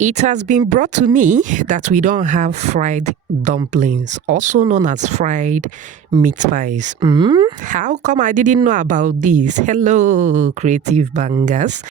It has been brought to me that we don't have fried dumplings, also known as fried meat pies. How come I didn't know about this? Hello, creative bangers.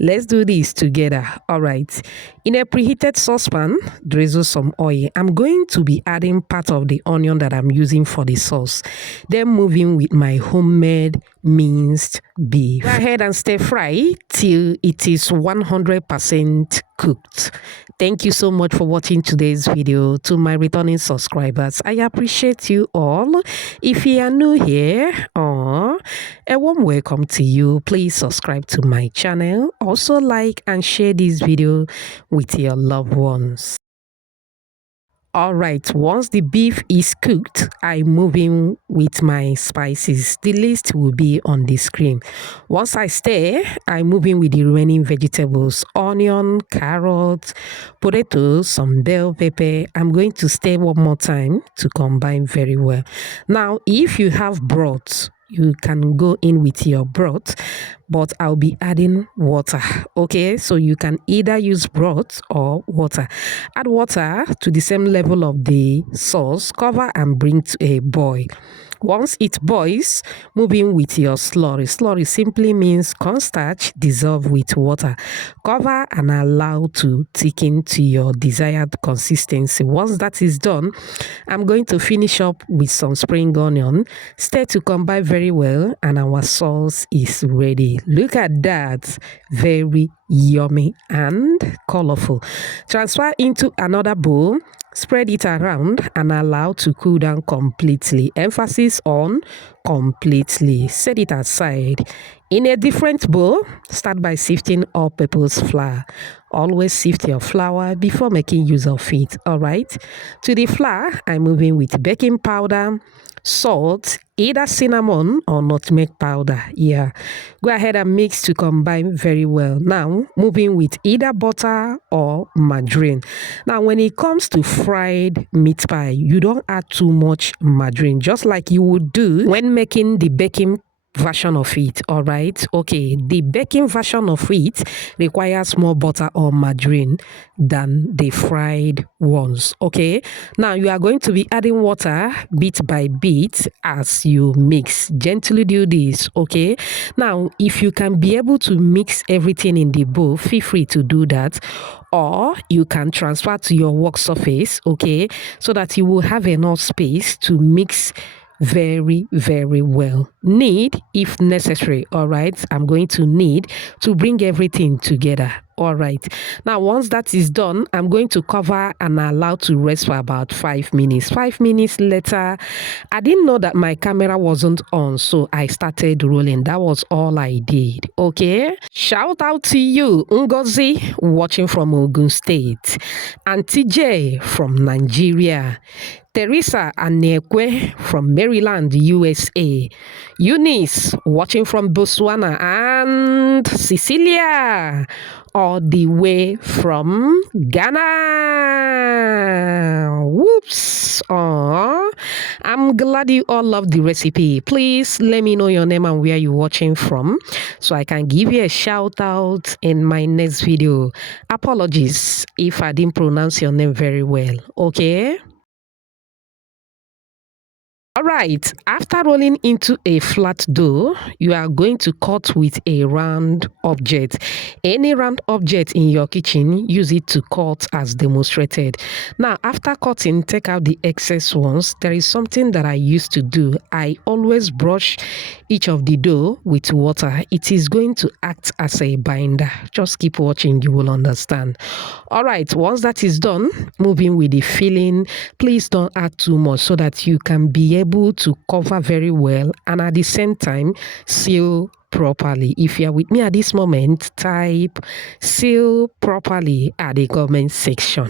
Let's do this together. All right. In a preheated saucepan, drizzle some oil. I'm going to be adding part of the onion that I'm using for the sauce. Then moving with my homemade minced beef. Go ahead and stir fry till it is 100% cooked. Thank you so much for watching today's video. To my returning subscribers, I appreciate you all. If you are new here, a warm welcome to you. Please subscribe to my channel. Also like and share this video with your loved ones. All right, once the beef is cooked, I move in with my spices. The list will be on the screen. Once I stir, I move in with the remaining vegetables: onion, carrots, potatoes, some bell pepper. I'm going to stir one more time to combine very well. Now, if you have broth, you can go in with your broth, but I'll be adding water. Okay, so you can either use broth or water. Add water to the same level of the sauce, cover and bring to a boil. Once it boils, move in with your slurry. Slurry simply means cornstarch dissolved with water. Cover and allow to thicken to your desired consistency. Once that is done, I'm going to finish up with some spring onion. Stir to combine very well, and our sauce is ready. Look at that. Very yummy and colorful. Transfer into another bowl. Spread it around and allow to cool down completely. Emphasis on completely. Set it aside. In a different bowl, start by sifting all-purpose flour. Always sift your flour before making use of it, all right? To the flour, I'm moving with baking powder, salt, either cinnamon or nutmeg powder. Yeah, go ahead and mix to combine very well. Now, moving with either butter or margarine. Now, when it comes to fried meat pie, you don't add too much margarine, just like you would do when making the baking version of it. All right, okay, the baking version of it requires more butter or margarine than the fried ones. Okay, now you are going to be adding water bit by bit as you mix. Gently do this. Okay, now if you can be able to mix everything in the bowl, feel free to do that, or you can transfer to your work surface, okay, so that you will have enough space to mix very well. Knead if necessary. All right, I'm going to knead to bring everything together. All right, now once that is done, I'm going to cover and allow to rest for about 5 minutes. 5 minutes later, I didn't know that my camera wasn't on, so I started rolling. That was all I did. Okay, shout out to you, Ngozi, watching from Ogun State, Auntie J from Nigeria, Teresa Anekwe from Maryland, USA, Eunice watching from Botswana, and Cecilia all the way from Ghana. Whoops. Aww. I'm glad you all love the recipe. Please let me know your name and where you're watching from so I can give you a shout out in my next video. Apologies if I didn't pronounce your name very well. Okay? All right, after rolling into a flat dough, you are going to cut with a round object. Any round object in your kitchen, use it to cut as demonstrated. Now, after cutting, take out the excess ones. There is something that I used to do. I always brush each of the dough with water. It is going to act as a binder. Just keep watching, you will understand. All right, once that is done, moving with the filling. Please don't add too much so that you can be able to cover very well and at the same time seal properly. If you are with me at this moment, type seal properly at the comment section.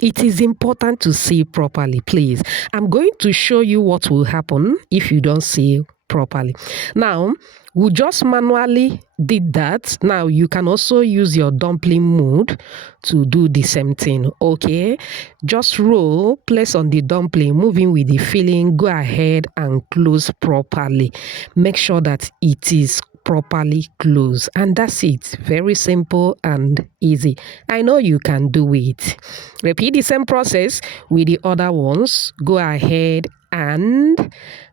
It is important to seal properly, please. I'm going to show you what will happen if you don't seal properly. Now, we just manually did that. Now, you can also use your dumpling mold to do the same thing, okay? Just roll, place on the dumpling, moving with the filling, go ahead and close properly. Make sure that it is properly close. And that's it. Very simple and easy. I know you can do it. Repeat the same process with the other ones. Go ahead and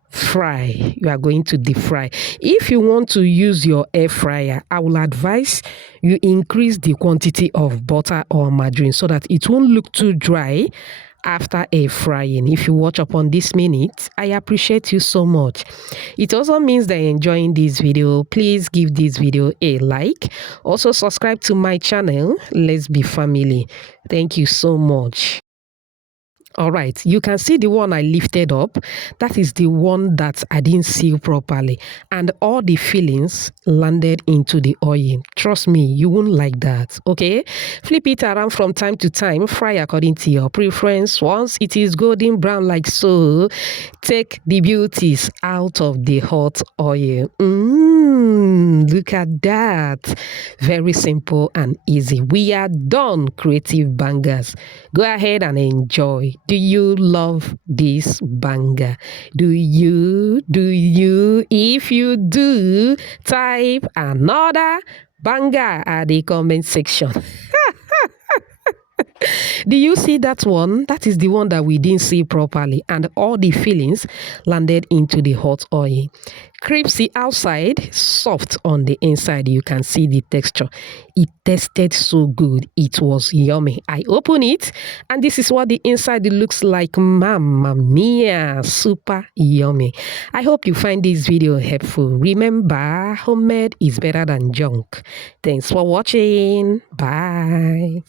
fry. You are going to deep fry. If you want to use your air fryer, I will advise you increase the quantity of butter or margarine so that it won't look too dry after air frying. If you watch up on this minute, I appreciate you so much. It also means that you're enjoying this video. Please give this video a like. Also subscribe to my channel. Let's be family. Thank you so much. All right, you can see the one I lifted up. That is the one that I didn't seal properly. And all the fillings landed into the oil. Trust me, you won't like that, okay? Flip it around from time to time. Fry according to your preference. Once it is golden brown like so, take the beauties out of the hot oil. Look at that. Very simple and easy. We are done, creative bangers. Go ahead and enjoy. Do you love this banger? Do you? If you do, type another banger at the comment section. Do you see that one? That is the one that we didn't see properly, and all the fillings landed into the hot oil. Crispy outside, soft on the inside. You can see the texture. It tasted so good. It was yummy. I open it, and this is what the inside looks like. Mamma mia, super yummy. I hope you find this video helpful. Remember, homemade is better than junk. Thanks for watching. Bye.